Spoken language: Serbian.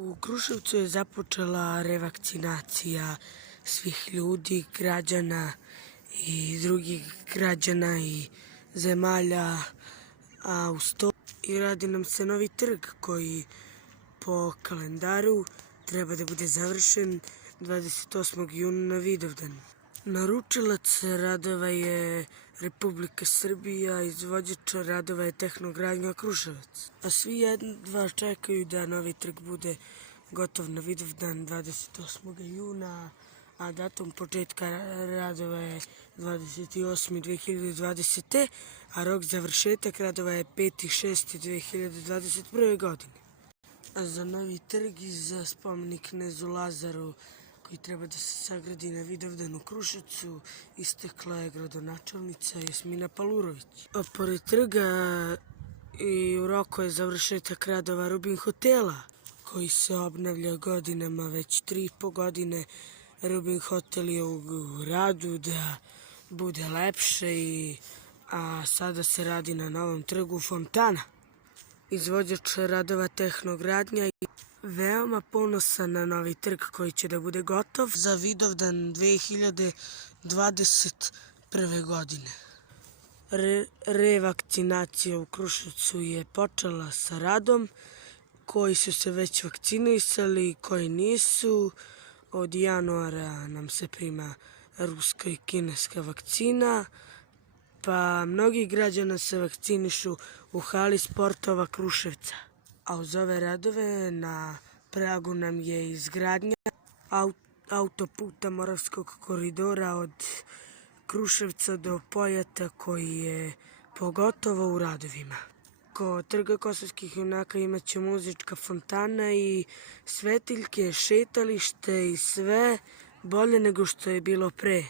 U Kruševcu je započela revakcinacija svih ljudi, građana i drugih građana i zemalja, a uz to i radi nam se novi trg koji po kalendaru treba da bude završen 28. juna na Vidovdan. Naručilac radova je Republika Srbija, izvođač radova je Tehnogradnja Kruševac. A svi jedva čekaju da novi trg bude gotov na Vidovdan 28. juna, a datum početka radova je 28.2020. a rok završetak radova je 5.6.2021. godine. A za novi trg i za spomenik Knezu Lazaru koji treba da se sagradi na Vidovdanu u Kruševcu istekla je gradonačelnica Jasmina Palurović. A pored trga i u roku je završetak radova Rubin hotela koji se obnavlja godinama, već 3,5 godine. Rubin hotel je u radu da bude lepše, a sada se radi na novom trgu Fontana. Izvođač radova Tehnogradnja je veoma ponosan na novi trg koji će da bude gotov za Vidovdan 2021. godine. Revakcinacija u Kruševcu je počela sa radom. Koji su se već vakcinisali, koji nisu. Od januara nam se prima ruska i kineska vakcina, pa mnogi građana se vakcinišu u hali sportova Kruševca. A uz ove radove na pragu nam je izgradnja autoputa Moravskog koridora od Kruševca do Pojata koji je pogotovo u radovima. Kod trga Kosovskih junaka imaće muzička fontana i svetiljke, šetalište i sve bolje nego što je bilo pre.